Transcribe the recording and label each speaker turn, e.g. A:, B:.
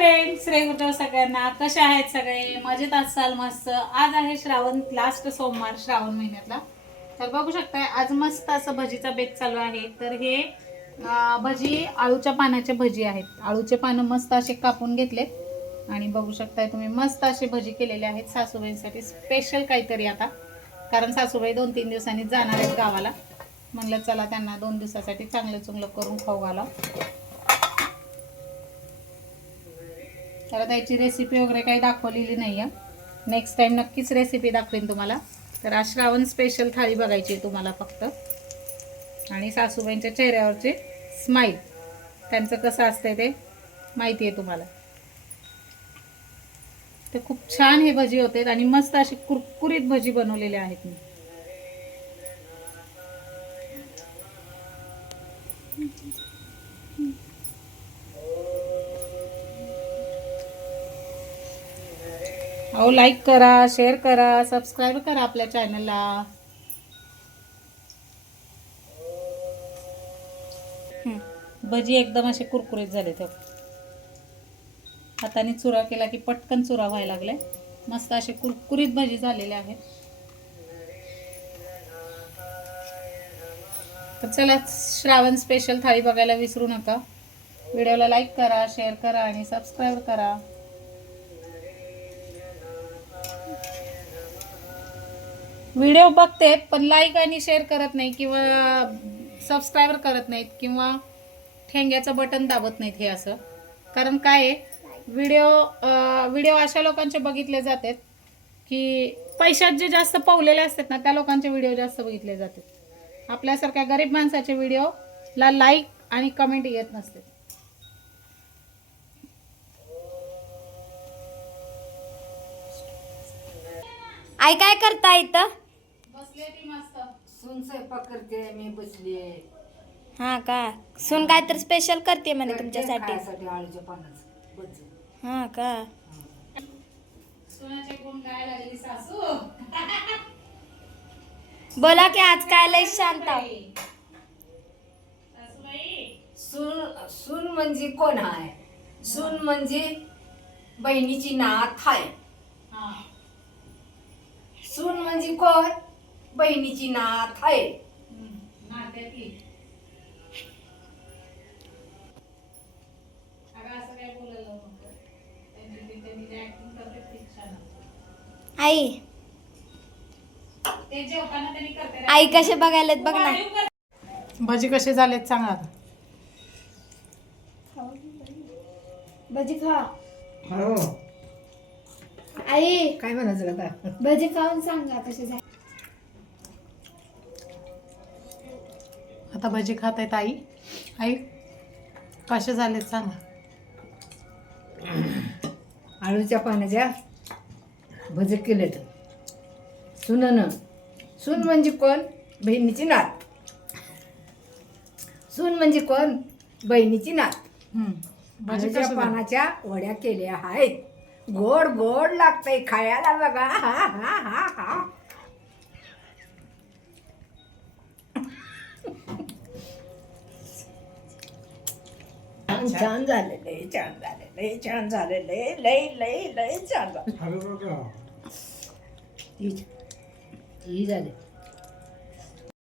A: Friend श्रेय गुरुदेव सगळ्यांना. कसे आहेत सगळे? मजेत असाल मस्त. आज आहे श्रावण लास्ट सोमवार श्रावण महिन्यातला. तर बघू शकताय आज मस्त असं भजीचा बेत चालू आहे. तर हे भजी आळूच्या पानाचे भजी आहेत. आळूचे पानं मस्त असे कापून घेतलेत. आणि बघू शकताय तुम्ही मस्त असे भजी केलेले आहेत सासूबाईंसाठी. स्पेशल काहीतरी आता. कारण सासूबाई दोन तीन दिवसांनी जाणार आहेत गावाला. म्हणलं चला त्यांना दोन दिवसासाठी चांगलं चुंगलं करून खाऊ घाला तर त्याची रेसिपी वगैरे काही दाखवलेली नाही आहे नेक्स्ट टाइम नक्कीच रेसिपी दाखवेन तुम्हाला. तर आज श्रावण स्पेशल थाळी बघायची आहे तुम्हाला फक्त. आणि सासूबाईंच्या चेहऱ्यावरचे स्माईल त्यांचं कसं असतंय ते माहिती आहे तुम्हाला. ते खूप छान हे भजी होते आणि मस्त अशी कुरकुरीत भजी बनवलेल्या आहेत मी. अहो लाईक करा शेअर करा सबस्क्राईब करा आपल्या चॅनलला भजी एकदम असे कुरकुरीत झाले ते हो. हाताने चुरा केला की पटकन चुरा व्हायला लागले मस्त असे कुरकुरीत भजी झालेले आहेत. तर चला श्रावण स्पेशल थाळी बघायला विसरू नका. व्हिडिओला लाईक करा शेअर करा आणि सबस्क्राईब करा. व्हिडिओ बघते पण लाईक आणि शेअर करत नाही किंवा सबस्क्रायबर करत नाहीत किंवा ठेंग्याचं बटन दाबत नाहीत हे असं. कारण काय आहे व्हिडिओ व्हिडिओ अशा लोकांचे बघितले जातात की पैशात जे जास्त पवलेले असतात ना त्या लोकांचे व्हिडिओ जास्त बघितले जातात. आपल्यासारख्या गरीब माणसाचे व्हिडिओला लाईक आणि कमेंट येत नसते.
B: आई काय करता इथं?
C: सून स्वयंपाक करते मी बसली.
B: हा का? सून काय तर स्पेशल करते म्हणे तुमच्यासाठी.
C: आळूच्या पानाचं
B: हा का?
A: सोन्याचे गुण गायला लागली सासू.
B: बोला की आज काय लय शांत आहो.
A: सासूबाई.
C: सून सून म्हणजे कोण आहे सून म्हणजे बहिणीची नात आहे
A: हा.
C: सून म्हणजे कोण? बहिणीची नात आहे.
B: आई.
A: ते जेवताना त्यांनी करते
B: आई कसे बघायलेत बघ ना.
A: भजी कसे झालेत सांगा
B: भजी खा.
C: हो.
B: आई.
C: काय म्हणायचं आता?
B: भजी खाऊन सांगा कसे झाले.
A: आता भजी खात आहेत आई. आई कसे झालेत सांगा.
C: आळूच्या पानाच्या भजी केलेत. सुनन सून म्हणजे कोण? बहिणीची नात. सून म्हणजे कोण? बहिणीची नात.
A: हम्म. भजी
C: आळूच्या
A: कसे झाले?
C: पानाच्या वड्या केल्या आहेत. गोड गोड लागतंय खायला बघा. हा हा हा हा. छान छान झाले लय छान झाले लय छान झाले लय लय लय लय छान झाले ही ही झाले